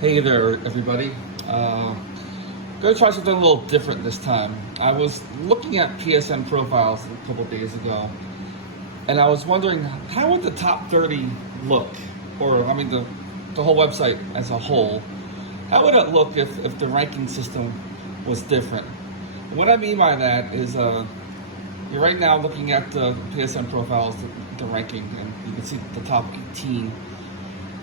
Hey there, everybody. Gonna try something a little different this time. I was looking at PSN profiles a couple days ago, and I was wondering how would the top 30 look, or I mean the whole website as a whole. How would it look if the ranking system was different? And what I mean by that is you're right now looking at the PSN profiles, the ranking, and you can see the top 18.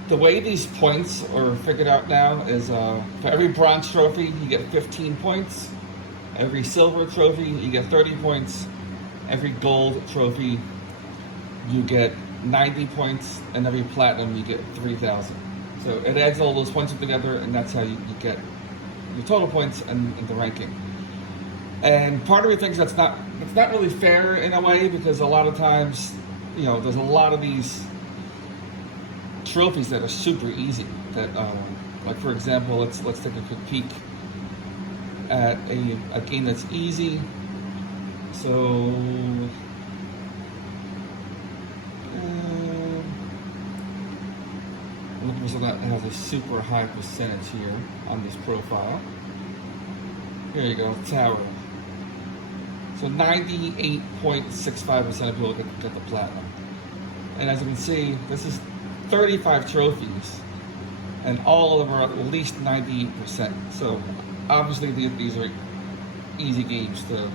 The way these points are figured out now is for every bronze trophy, you get 15 points. Every silver trophy, you get 30 points. Every gold trophy, you get 90 points. And every platinum, you get 3,000. So it adds all those points together, and that's how you get your total points and the ranking. And part of me thinks it's not really fair in a way, because a lot of times, you know, there's a lot of these trophies that are super easy. That, like for example, let's take a quick peek at a game that's easy. So, I'm looking for something that has a super high percentage here on this profile. Here you go, Tower. So 98.65% of people get the platinum. And as you can see, this is 35 trophies, and all of them are at least 98%. So obviously these are easy games to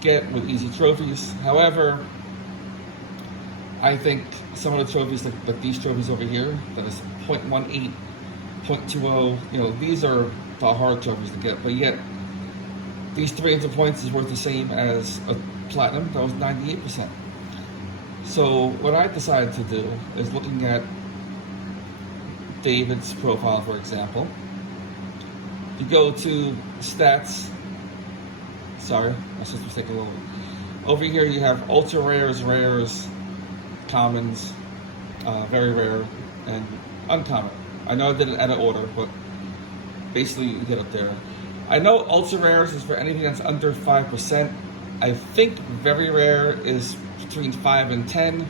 get with easy trophies. However, I think some of the trophies, like these trophies over here, that is 0.18, 0.20, you know, these are the hard trophies to get, but yet these 300 points is worth the same as a platinum that was 98%. So what I decided to do is looking at David's profile, for example. You go to stats. Sorry, my system's taking a little. Over here you have ultra rares, rares, commons, very rare, and uncommon. I know I didn't add an order, but basically you get up there. I know ultra rares is for anything that's under 5%. I think very rare is between 5 and 10%.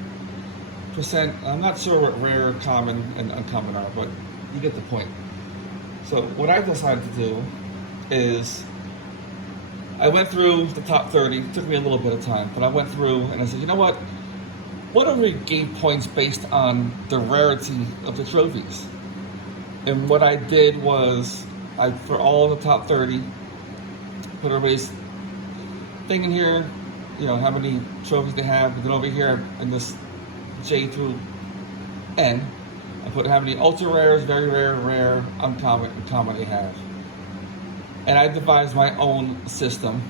I'm not sure what rare, common, and uncommon are, but you get the point. So what I decided to do is I went through the top 30. It took me a little bit of time, but I went through and I said, you know what? What if we gave points based on the rarity of the trophies? And what I did was, for all the top 30, put everybody's thing in here, you know, how many trophies they have. And then over here in this J through N, I put how many ultra rares, very rare, rare, uncommon, and common they have. And I devised my own system.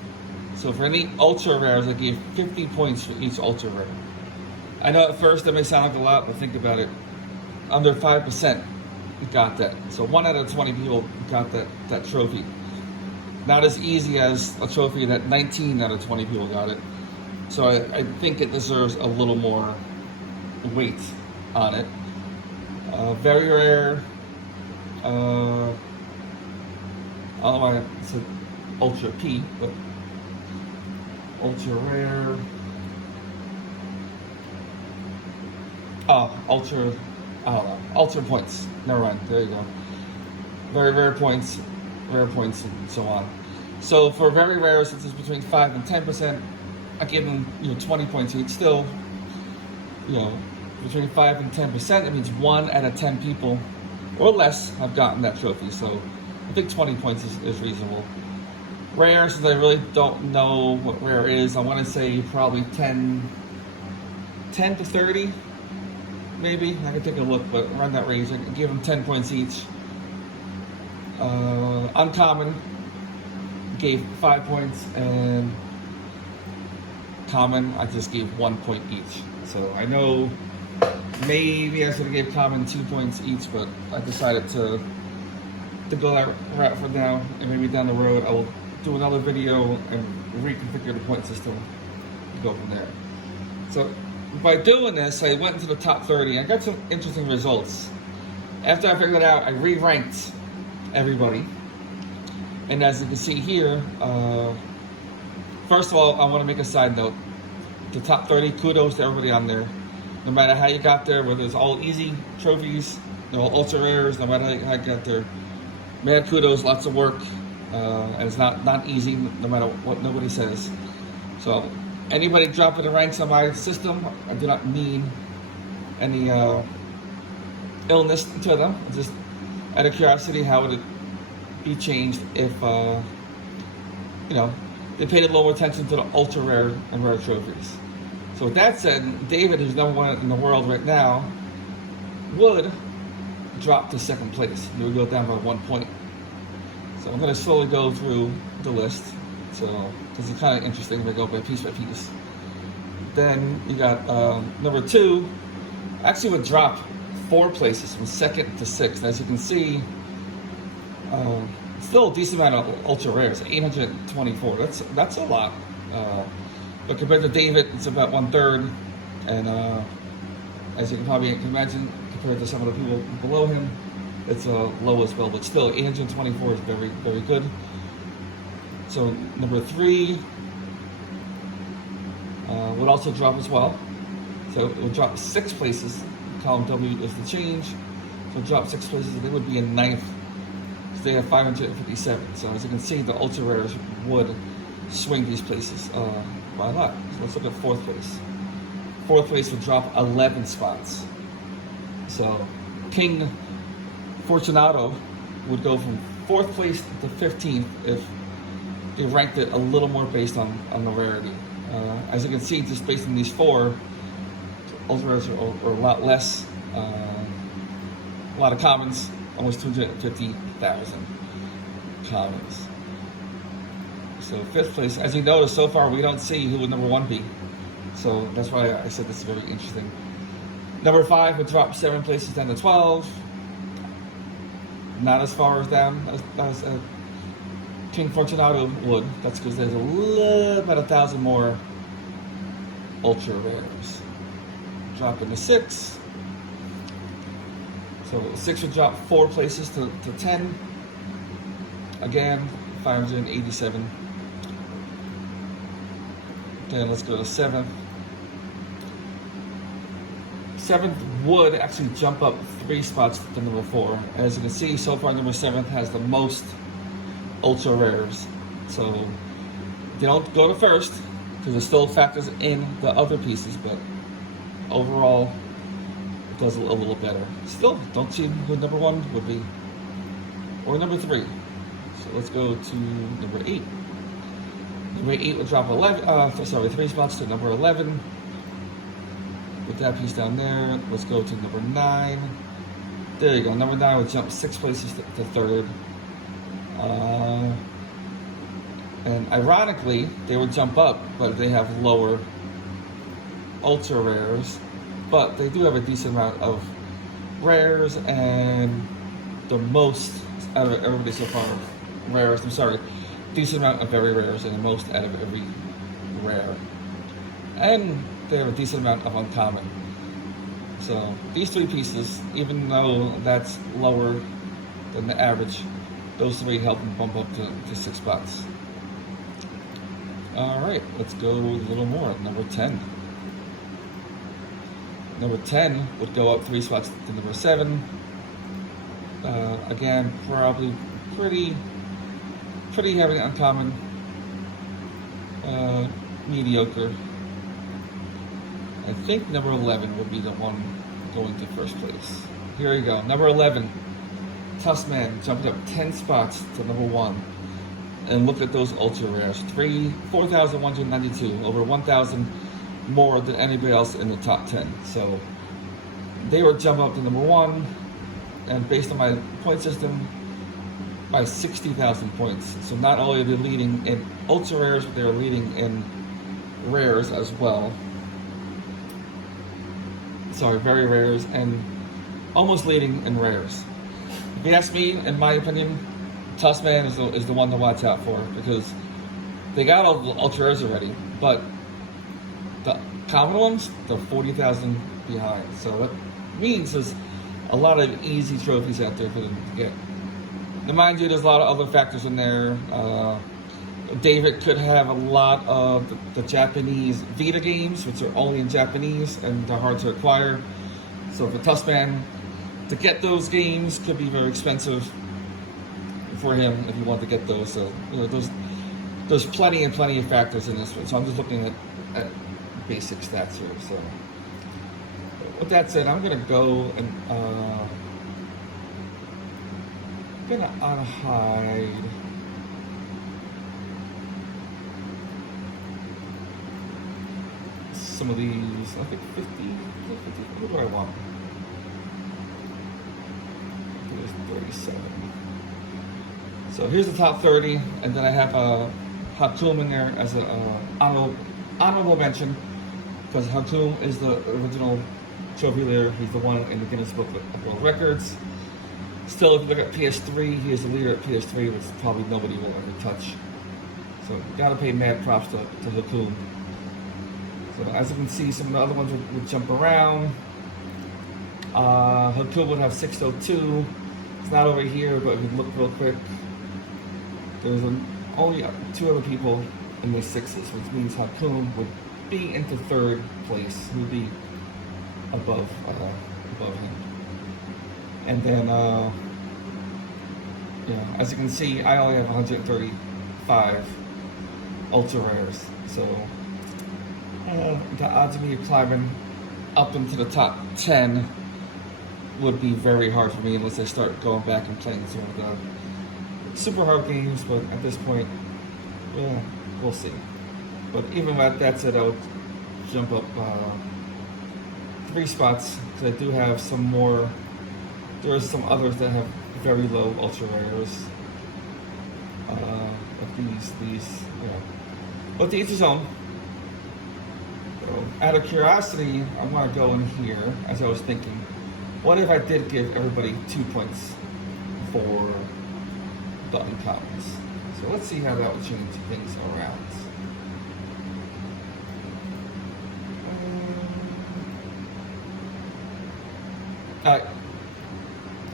So for any ultra rares, I gave 50 points for each ultra rare. I know at first that may sound like a lot, but think about it. Under 5% got that. So 1 out of 20 people got that trophy. Not as easy as a trophy that 19 out of 20 people got it. So I think it deserves a little more weight on it. Very rare. I don't know why I said ultra P, but ultra rare. Ultra, I don't know. Ultra points. Never mind. There you go. Very rare points, and so on. So for very rare, since it's between 5 and 10%, I give them 20 points each. Still, between 5 and 10%, that means 1 out of 10 people or less have gotten that trophy. So I think 20 points is reasonable. Rare, since I really don't know what rare is, I want to say probably 10 to 30, maybe. I can take a look, but around that range, I can give them 10 points each. Uncommon gave 5 points, and common I just gave 1 point each. So I know maybe I should have gave common 2 points each, but I decided to go that route for now, and maybe down the road I will do another video and reconfigure the point system and go from there. So by doing this, I went into the top 30 and I got some interesting results. After I figured it out, I re-ranked everybody. And as you can see here, first of all, I want to make a side note. The top 30, kudos to everybody on there. No matter how you got there, whether it's all easy trophies ultra rares, no matter how you get there, mad kudos, lots of work, and it's not easy, no matter what nobody says. So, anybody dropping the ranks on my system, I do not mean any illness to them. Just out of curiosity, how would it be changed if they paid a little more attention to the ultra rare and rare trophies? So with that said, David, who's #1 in the world right now, would drop to second place. He would go down by 1 point. So I'm going to slowly go through the list. So, because it's kind of interesting to go by piece. Then you got #2, actually would drop 4 places from second to sixth. As you can see, still a decent amount of ultra rares, 824. That's a lot. But compared to David, it's about 1/3. And as you can probably imagine, compared to some of the people below him, it's low as well. But still, 824 is very, very good. So #3 would also drop as well. So it would drop 6 places. Column W is the change. So drop 6 places, and they would be in 9th. So they have 557. So as you can see, the ultra rares would swing these places by a lot. So let's look at 4th place. 4th place would drop 11 spots. So King Fortunato would go from 4th place to 15th if they ranked it a little more based on the rarity. As you can see, just based on these 4, ultra rares are a lot less. A lot of commons, almost 250,000 commons. So 5th place, as you notice, so far we don't see who would #1 be. So that's why I said this is very interesting. #5 would drop 7 places down to 12. Not as far as down as King Fortunato would. That's because there's about 1,000 more ultra rares. Drop into 6. So 6 would drop 4 places to 10. Again, 587. Then let's go to 7th. 7th would actually jump up 3 spots to #4. As you can see, so far #7 has the most ultra rares. So they don't go to 1st because it still factors in the other pieces, but overall it does a little better. Still don't see who #1 would be, or #3. So let's go to #8. #8 would drop 3 spots to #11. With that piece down there, let's go to #9. There you go. #9 would jump 6 places to 3rd. And ironically, they would jump up, but they have lower ultra rares. But they do have a decent amount of rares, and the most out of everybody so far, rares. I'm sorry, decent amount of very rares, and the most out of every rare. And they have a decent amount of uncommon. So these 3 pieces, even though that's lower than the average, those 3 help them bump up to 6 spots. Alright, let's go a little more. #10. #10 would go up 3 spots to #7. Again, probably pretty heavy uncommon. Mediocre. I think #11 would be the one going to 1st place. Here we go. #11. Tussman jumped up 10 spots to #1. And look at those ultra rares. 4,192, over 1,000 more than anybody else in the top 10. So they were jumping up to #1, and based on my point system, by 60,000 points. So not only are they leading in ultra rares, but they're leading in rares as well. Sorry, very rares, and almost leading in rares. If you ask me, in my opinion, Tussman is the one to watch out for, because they got all the ultra rares already, but the common ones, they're 40,000 behind. So that means there's a lot of easy trophies out there for them to get. Now, mind you, there's a lot of other factors in there. David could have a lot of the Japanese Vita games, which are only in Japanese and they're hard to acquire. So for Tussman, to get those games could be very expensive for him if you want to get those. So there's plenty of factors in this one. So I'm just looking at basic stats here. So with that said, I'm gonna go and gonna unhide some of these. I think 50. What do I want? There's 37. So here's the top 30, and then I have Hakum in there as an honorable mention, because Hakum is the original trophy leader. He's the one in the Guinness Book of World Records. Still, if you look at PS3, he is the leader at PS3, which probably nobody will ever touch. So gotta pay mad props to Hakum. So as you can see, some of the other ones would jump around. Hakum would have 602. It's not over here, but if you look real quick, there's only 2 other people in the 6s, which means Hakum would be into 3rd place. He would be above him. And then, as you can see, I only have 135 ultra rares. So the odds of me climbing up into the top 10 would be very hard for me unless I start going back and playing some of the super hard games. But at this point, yeah, we'll see. But even with that said, I would jump up 3 spots, because I do have some more. There are some others that have very low ultra rares. But these, yeah. But to each his own. So, out of curiosity, I'm gonna go in here, as I was thinking, what if I did give everybody 2 points for the uncommons? So let's see how that would change things around.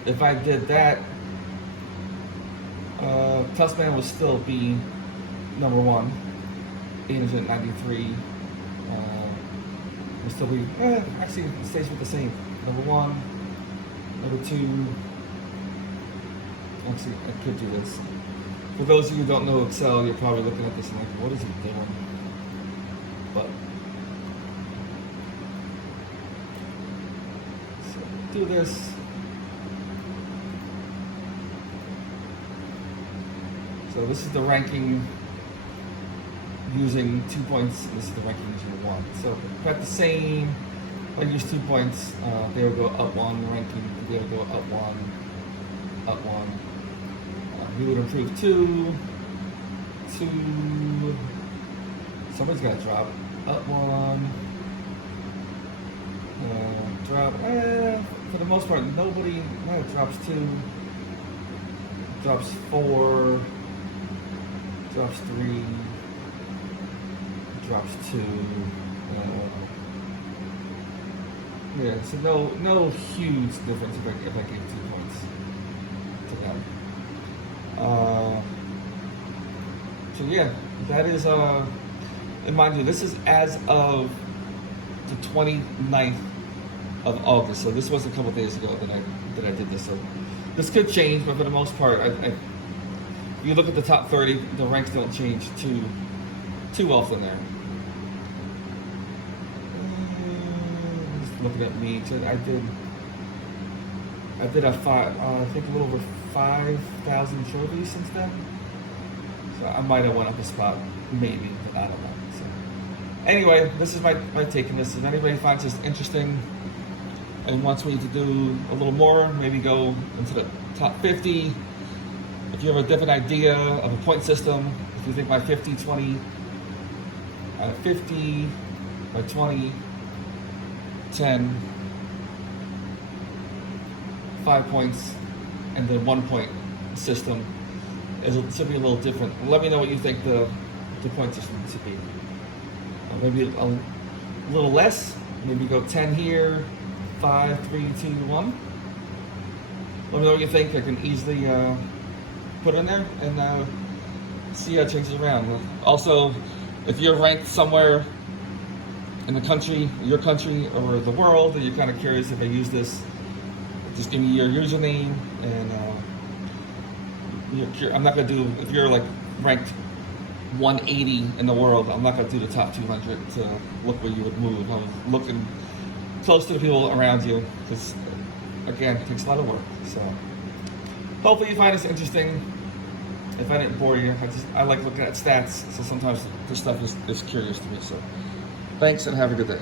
If I did that, Tuskman will still be number 1, 893. Will still be, actually, it stays with the same. Number 1, number 2. Actually, I could do this. For those of you who don't know Excel, you're probably looking at this and like, what is he doing? But, so do this. So this is the ranking using 2 points, and this is the ranking using 1. So got the same. If I use 2 points, they will go up 1 ranking, they will go up 1, up 1. We would improve 2, 2. Somebody's got to drop up 1. Drop. For the most part, nobody. Drops 2. Drops 4. Drops 3. Drops 2. Yeah, so no huge difference if I gave 2 points to them. So yeah, that is and mind you, this is as of the 29th of August. So this was a couple days ago that I did this. So this could change, but for the most part, if you look at the top 30, the ranks don't change too often there. Looking at me, so I did a I think a little over 5,000 trophies since then. So I might have went up a spot, maybe, but I don't know. So anyway, this is my take on this. If anybody finds this interesting and wants me to do a little more, maybe go into the top 50. If you have a different idea of a point system, if you think my 50 by 20, 10, 5 points, and then 1 point system should be a little different. Let me know what you think the point system should be. Maybe a little less. Maybe go 10 here, 5, 3, 2, 1. Let me know what you think. I can easily put in there and see how it changes around. Also, if you're ranked somewhere in the country, your country, or the world, and you're kind of curious if I use this Just give me your username, and I'm not gonna do, if you're like ranked 180 in the world, I'm not gonna do the top 200 to look where you would move. I'm looking close to the people around you, because again, it takes a lot of work. So hopefully you find this interesting. If I didn't bore you, I like looking at stats, so sometimes this stuff is curious to me. So thanks and have a good day.